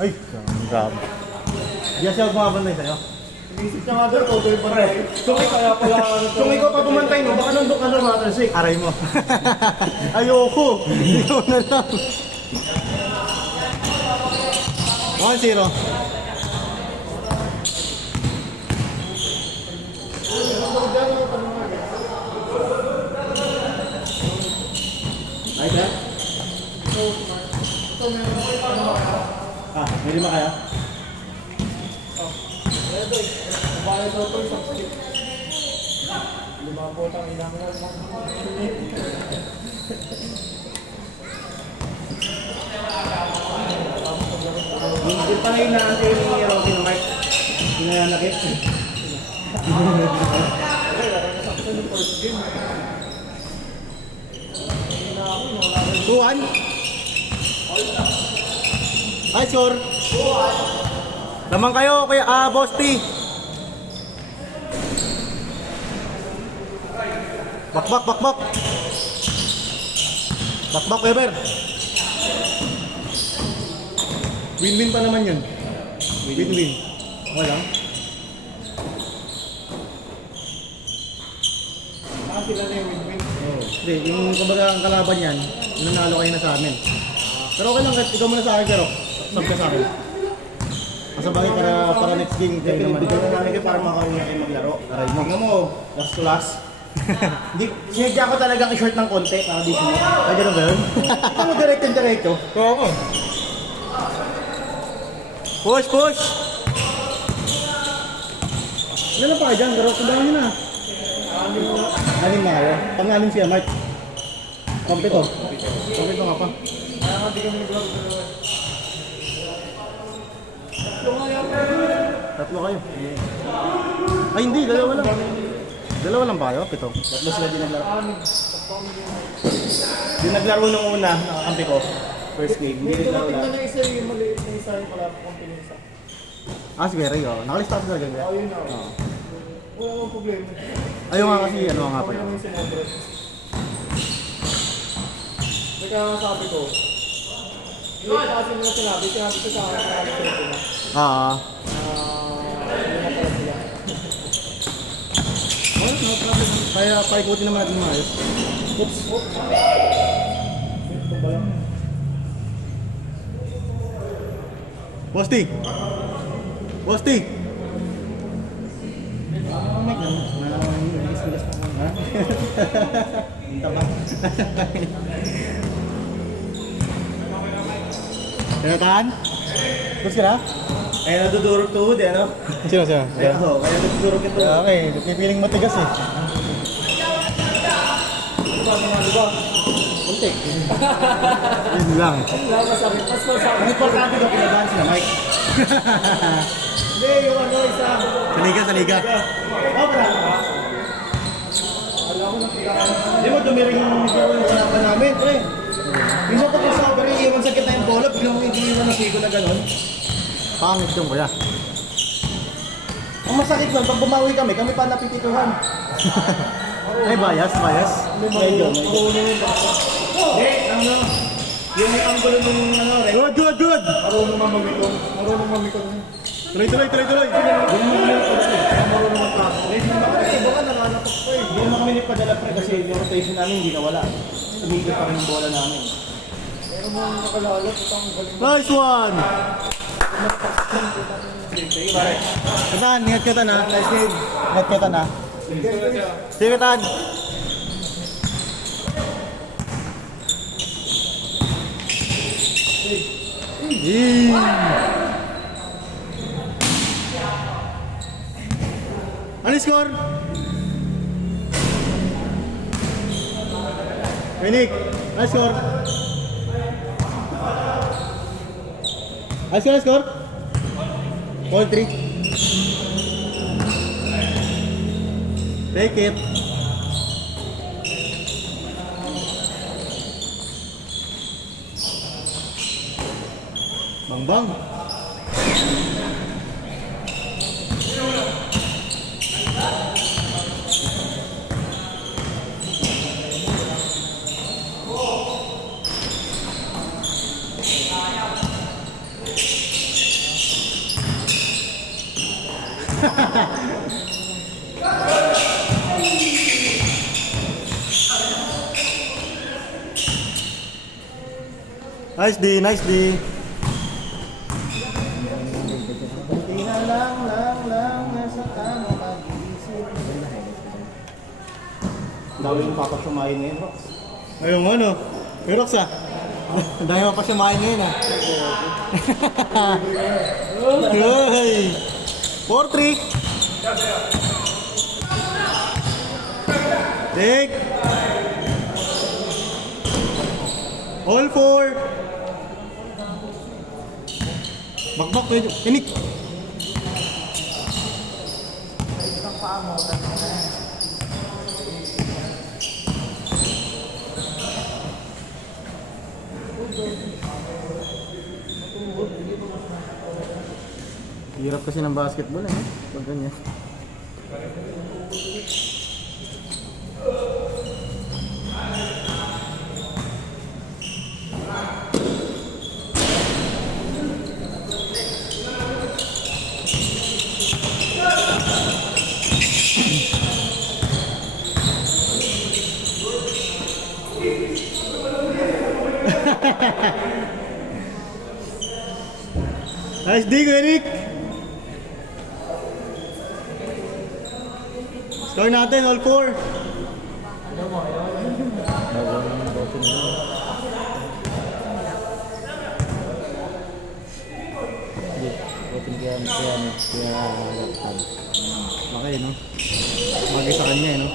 Ay, grabe. Diyan siya bumabantay sa'yo. Isip na nga doon, okay pa rin. Kaya pala ano to. Kung ikaw pa bumantay mo, baka nandun ka na Master Sick. Aray mo. Ayoko. Ikaw na lang. 1-0. Ay, sir? May 5 kaya? Bahay daw to, isang skip. 5 potang ilang lang. Hindi pa rin naantay ni Rocky ng Mike. Pinananakit. Tuhan? Ay, sure. Lamang kayo, kuya, Boss T. Bakbak, bakbak. Bakbak, Weber. Win-win pa naman yun. Win-win. Okay lang. Sila na yung win-win. Hindi, yung kumbaga ang kalaban yan, nanalo kayo na sa amin. Pero okay lang, ikaw muna sa akin, pero sub ka sa akin. Kasabangin para next game kayo naman. Ikaw na namin kayo para makakaroon na kayo maglaro. Aray mo. Tingnan mo, last to last. Sinadya ko talagang i-short ng konti para di sumot. Ay, gano'n ba yun? Ito mo direct-diretso. Oo. Push, push! Ilan pa kayo dyan? Garo, tandaan nyo na. 6 na kayo. Pang-6 siya, Mike. Kompito. Kompito nga pa. Kaya nga di kami nag-vlog. 3 nga yan. 3 kayo. Ay, hindi. 2 lang. 2 lang ba kayo? 7. 3 sila din naglaro. Yung naglaro nung una, nakakampi ko. First game. Hindi naglaro Tingnan lang. na isa yung maliit na isa yung pala kung pinisa. Si Berry, oh. Nakalista ko talaga. Oo, yun na. Wala akong problema. Ayaw nga kasi, ano nga pala. Kaya naman sinodre. Kaya nga sabi ko, hindi ko kasi nila sinabi ko sa akin na kami ko na. Hindi na pala sila. Oh, no problem. Kaya paikutin naman natin maayos. Oops. Ito ba lang? Bosti! Bosti! Ang mic naman. Nainis-ilis pa ha? Hinta ba? Tinatahan? Gusto ka na? Kaya nadudurog tuhod eh, ano? Sino? Kaya nadudurog yung tuhod. Okay, pipiling matigas eh. Diba? Kunti. Yun lang. Wala masakit. Mas masakit. Ang importante daw pinadaan sila, Mike. Hindi, yung ano isa. Saliga. Oh, bravo. Alam ko nang pinakaman. Hindi mo dumiring yung mikro yung hanapan namin, pre. Minsan ko sa opera, iwan sa kita yung bola, biglang iiwan ng sigo na gano'n. Pangit yung kuya. Ang masakit nun, pag bumawi kami pa napipituhan. Ay, bias. Medyo. Hindi, ano, yung may anggulo nung ano, re. Good! Marunong mamamikon. Tuloy. Marunong magkako. Iba ka, nanganapok ko eh. Hindi naman kami nipadala pre kasi yung rotation namin hindi nawala. Tumigil pa rin yung bola namin. Pero mo nakalala, putang galing. Nice one! Katan, ingat ka na. Nice game. Ingat ka na. Sige Tan. Ano yung score? Nick, ano yung score? Ano score? All 3. Take it. Bang. Nice D, nice D. Hindi na lang, nasa tama mag-iisip. Dami yung papasumayin ngayon, Rox. Ayun, ano? Hey, Rox ah. Dami mo pa siya ngayon ah. Hey! 4-3. Take. All 4. Bakbak medyo. Inik. Hirap kasi ng basketball eh. Pag ganyan. Nice dig, Eric! Score natin, all 4. Okay, no? Bagay sa kanya, no?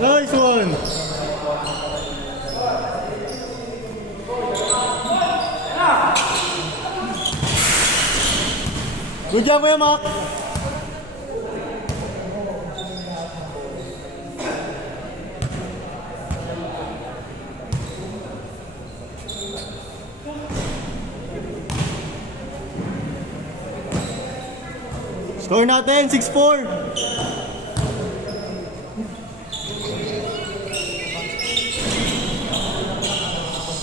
Nice one! Good job, Kuya Mac! Score natin, 6-4!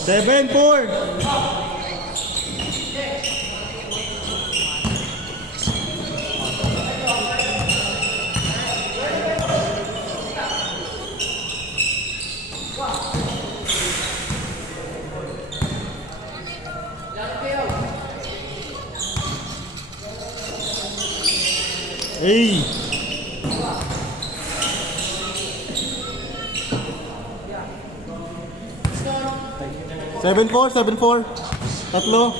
Seven, 4. Hey. 7-4, 7-4. Tatlo.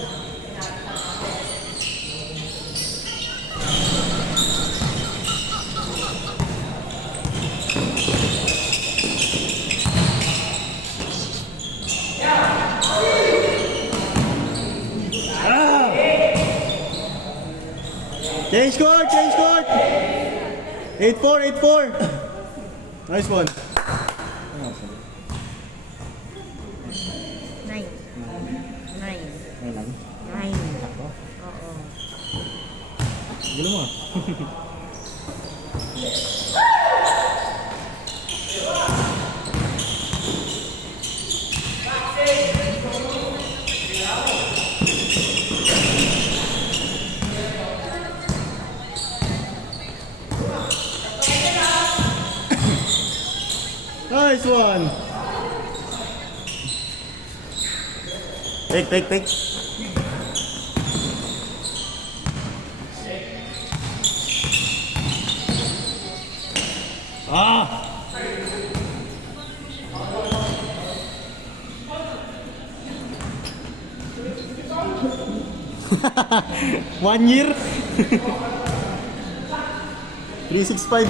Ah! Change court, change court. 8-4, 8-4. Nice one. Gila mo ah. Nice one. Take. Ah! 1 year? 365.